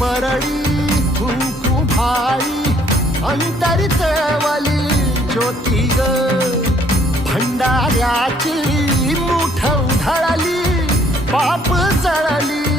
परळी कुंकू भाई अंतरित वली ज्योती ग भंडाऱ्याची मुठ उधळली पाप जळली